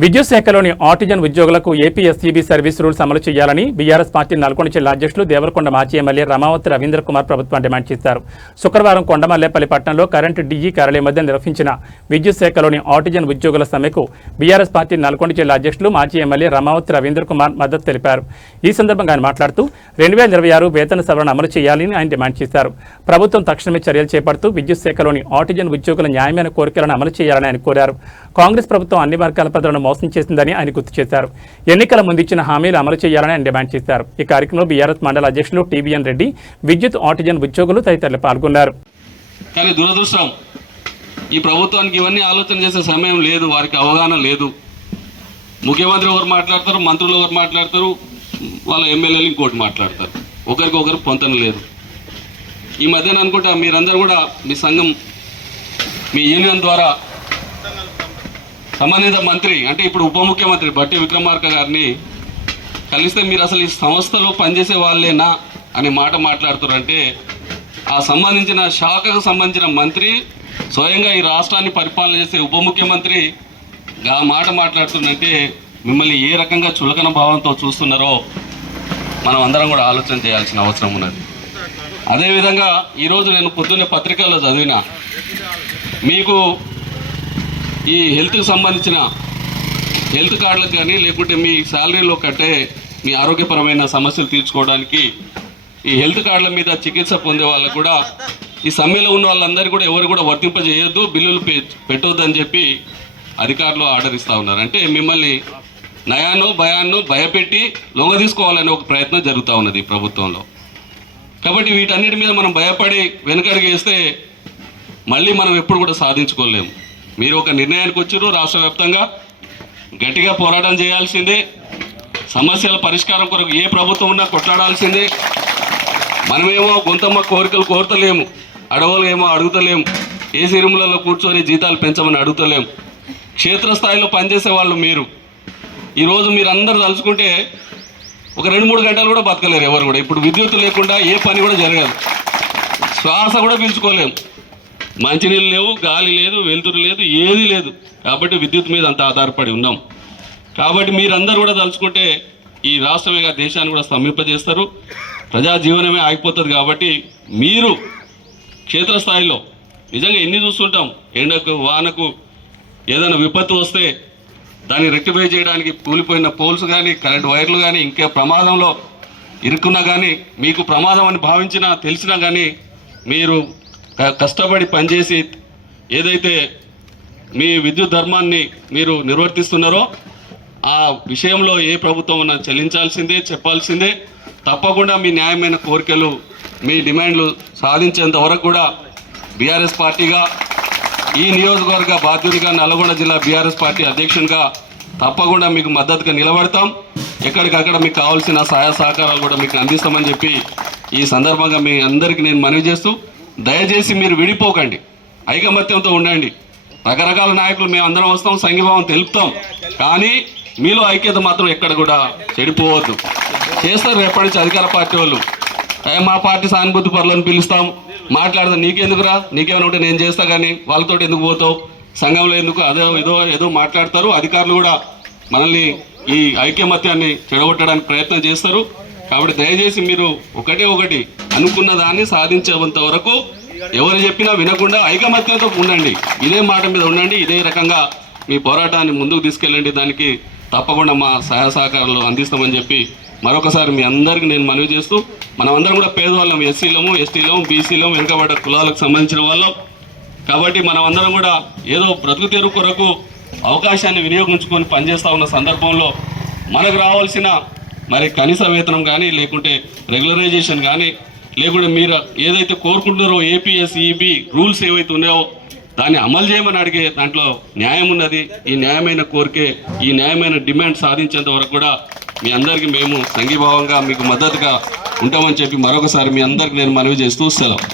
విద్యుత్ శాఖలోని ఆర్టిజన్ ఉద్యోగులకు ఏపీఎస్ఈబీ service rules అమలు చేయాలని బీఆర్ఎస్ పార్టీ నల్గొండ జిల్లా అధ్యక్షులు దేవరకొండ మాజీ ఎమ్మెల్యే రమావతి రవీంద్ర కుమార్ ప్రభుత్వం డిమాండ్ చేశారు. శుక్రవారం కొండమల్లేపల్లి పట్టణంలో కరెంటు డీఈ కార్యాలయం మధ్య నిర్వహించిన విద్యుత్ శాఖలోని ఆర్టిజన్ ఉద్యోగుల సమ్మెకు బీఆర్ఎస్ పార్టీ నల్గొండ జిల్లా అధ్యక్షులు మాజీ ఎమ్మెల్యే రమావతి రవీంద్ర కుమార్ మద్దతు తెలిపారు. ఈ సందర్భంగా ఆయన మాట్లాడుతూ 2026 వేతన సవరణ అమలు చేయాలని ఆయన డిమాండ్ చేశారు. ప్రభుత్వం తక్షణమే చర్యలు చేపడుతూ విద్యుత్ శాఖలోని ఆర్టిజన్ ఉద్యోగుల న్యాయమైన కోరికలను అమలు చేయాలని ఆయన కోరారు. కాంగ్రెస్ ప్రభుత్వం అన్ని వర్గాల ప్రజలను మోసం చేసిందని ఆయన గుర్తు చేశారు. ఎన్నికల ముందు ఇచ్చిన హామీలు అమలు చేయాలని ఆయన డిమాండ్ చేశారు. ఈ కార్యక్రమంలో బీఆర్ఎస్ మండల అధ్యక్షులు టీబీఎన్ రెడ్డి, విద్యుత్ ఆర్టిజన్ ఉద్యోగులు తదితరులు పాల్గొన్నారు. కానీ దురదృష్టం, ఈ ప్రభుత్వానికి ఇవన్నీ ఆలోచన చేసే సమయం లేదు, వారికి అవగాహన లేదు. ముఖ్యమంత్రి ఒకరు మాట్లాడతారు, మంత్రులు ఒకరు మాట్లాడతారు, వాళ్ళ ఎమ్మెల్యేలు ఇంకోటి మాట్లాడతారు. ఒకరికొకరు పొంతన లేదు. ఈ మధ్యన అనుకుంటా మీరందరూ కూడా మీ సంఘం, మీ యూనియన్ ద్వారా సంబంధిత మంత్రి అంటే ఇప్పుడు ఉప ముఖ్యమంత్రి బట్టి విక్రమార్క గారిని కలిస్తే మీరు అసలు ఈ సంస్థలో పనిచేసే వాళ్ళేనా అనే మాట మాట్లాడుతారంటే, ఆ సంబంధించిన శాఖకు సంబంధించిన మంత్రి స్వయంగా ఈ రాష్ట్రాన్ని పరిపాలన చేసే ఉప ముఖ్యమంత్రి ఆ మాట మాట్లాడుతుందంటే మిమ్మల్ని ఏ రకంగా చులకన భావంతో చూస్తున్నారో మనం అందరం కూడా ఆలోచన చేయాల్సిన అవసరం ఉన్నది. అదేవిధంగా ఈరోజు నేను పొద్దున్నే పత్రికల్లో చదివిన, మీకు ఈ హెల్త్కి సంబంధించిన హెల్త్ కార్డులకు కానీ లేకుంటే మీ శాలరీలో కట్టే మీ ఆరోగ్యపరమైన సమస్యలు తీర్చుకోవడానికి ఈ హెల్త్ కార్డుల మీద చికిత్స పొందే వాళ్ళకు కూడా ఈ సమ్మెలో ఉన్న వాళ్ళందరూ కూడా ఎవరు కూడా వర్తింపజేయొద్దు, బిల్లులు పెట్టొద్దని చెప్పి అధికారులు ఆర్డర్ ఇస్తూ ఉన్నారు. అంటే మిమ్మల్ని నయాన్నో భయాన్నో భయపెట్టి లొంగ తీసుకోవాలనే ఒక ప్రయత్నం జరుగుతూ ఉన్నది ఈ ప్రభుత్వంలో. కాబట్టి వీటన్నిటి మీద మనం భయపడి వెనుకడుగు వేస్తే మళ్ళీ మనం ఎప్పుడు కూడా సాధించుకోలేము. మీరు ఒక నిర్ణయానికి వచ్చారు, రాష్ట్ర వ్యాప్తంగా గట్టిగా పోరాటం చేయాల్సిందే. సమస్యల పరిష్కారం కొరకు ఏ ప్రభుత్వం ఉన్నా కొట్లాడాల్సిందే. మనమేమో గొంతమ్మ కోరికలు కోరతలేము, అడవులు ఏమో అడుగుతలేము, ఏసీ రూములలో కూర్చొని జీతాలు పెంచమని అడుగుతలేము. క్షేత్రస్థాయిలో పనిచేసే వాళ్ళు మీరు ఈరోజు మీరందరూ తలుచుకుంటే ఒక 2-3 గంటలు కూడా బతకలేరు ఎవరు కూడా. ఇప్పుడు విద్యుత్ లేకుండా ఏ పని కూడా జరగదు, శ్వాస కూడా పీల్చుకోలేము. మంచినీళ్ళు లేవు, గాలి లేదు, వెలుతురు లేదు, ఏది లేదు. కాబట్టి విద్యుత్ మీద అంత ఆధారపడి ఉన్నాం. కాబట్టి మీరందరూ కూడా తలుచుకుంటే ఈ రాష్ట్రమే దేశాన్ని కూడా స్తంభింపజేస్తారు, ప్రజా జీవనమే ఆగిపోతుంది. కాబట్టి మీరు క్షేత్రస్థాయిలో నిజంగా ఎన్ని చూస్తుంటాం, ఎండకు వానకు ఏదైనా విపత్తు వస్తే దాన్ని రెక్టిఫై చేయడానికి కూలిపోయిన పోల్స్ కానీ కరెంట్ వైర్లు కానీ ఇంకా ప్రమాదంలో ఇరుక్కున్నా కానీ మీకు ప్రమాదం అని భావించినా తెలిసినా కానీ మీరు కష్టపడి పనిచేసి ఏదైతే మీ విద్యుత్ ధర్మాన్ని మీరు నిర్వర్తిస్తున్నారో ఆ విషయంలో ఏ ప్రభుత్వం ఉన్నా చెల్లించాల్సిందే, చెప్పాల్సిందే. తప్పకుండా మీ న్యాయమైన కోరికలు, మీ డిమాండ్లు సాధించేంత వరకు కూడా బీఆర్ఎస్ పార్టీగా, ఈ నియోజకవర్గ బాధ్యుడిగా, నల్గొండ జిల్లా బీఆర్ఎస్ పార్టీ అధ్యక్షునిగా తప్పకుండా మీకు మద్దతుగా నిలబడతాం. ఎక్కడికక్కడ మీకు కావాల్సిన సహాయ సహకారాలు కూడా మీకు అందిస్తామని చెప్పి ఈ సందర్భంగా మీ అందరికీ నేను మనవి చేస్తూ, దయచేసి మీరు విడిపోకండి, ఐకమత్యంతో ఉండండి. రకరకాల నాయకులు మేము అందరం వస్తాం, సంఘీభావం తెలుపుతాం, కానీ మీలో ఐక్యత మాత్రం ఎక్కడ కూడా చెడిపోవద్దు. చేస్తారు రేపటి నుంచి అధికార పార్టీ వాళ్ళు, మా పార్టీ సానుభూతి పరులను పిలుస్తాం, మాట్లాడదాం, నీకెందుకురా, నీకేమైనా ఉంటే నేను చేస్తా, కానీ వాళ్ళతో ఎందుకు పోతావు, సంఘంలో ఎందుకు, ఏదో మాట్లాడతారు. అధికారులు కూడా మనల్ని ఈ ఐక్యమత్యాన్ని చెడగొట్టడానికి ప్రయత్నం చేస్తారు. కాబట్టి దయచేసి మీరు ఒకటి అనుకున్న దాన్ని సాధించేంత వరకు ఎవరు చెప్పినా వినకుండా ఐకమత్యంతో ఉండండి, ఇదే మాట మీద ఉండండి, ఇదే రకంగా మీ పోరాటాన్ని ముందుకు తీసుకెళ్ళండి. దానికి తప్పకుండా మా సహాయ సహకారాలు అందిస్తామని చెప్పి మరొకసారి మీ అందరికీ నేను మనవి చేస్తూ, మనమందరం కూడా పేదవాళ్ళం, ఎస్సీలము, ఎస్టీలము, బీసీలము, వెనుకబడ్డ కులాలకు సంబంధించిన వాళ్ళం. కాబట్టి మనమందరం కూడా ఏదో బ్రతుకు తెరువు కొరకు అవకాశాన్ని వినియోగించుకొని పనిచేస్తూ ఉన్న సందర్భంలో మనకు రావాల్సిన మరి కనీస వేతనం కానీ, లేకుంటే రెగ్యులరైజేషన్ కానీ, లేకుంటే మీరు ఏదైతే కోరుకుంటున్నారో ఏపీఎస్ఈబీ రూల్స్ ఏవైతే ఉన్నాయో దాన్ని అమలు చేయమని అడిగే దాంట్లో న్యాయం ఉన్నది. ఈ న్యాయమైన కోరికే, ఈ న్యాయమైన డిమాండ్ సాధించేంత వరకు కూడా మీ అందరికీ మేము సంఘీభావంగా మీకు మద్దతుగా ఉంటామని చెప్పి మరొకసారి మీ అందరికీ నేను మనవి చేస్తూ సెలవు.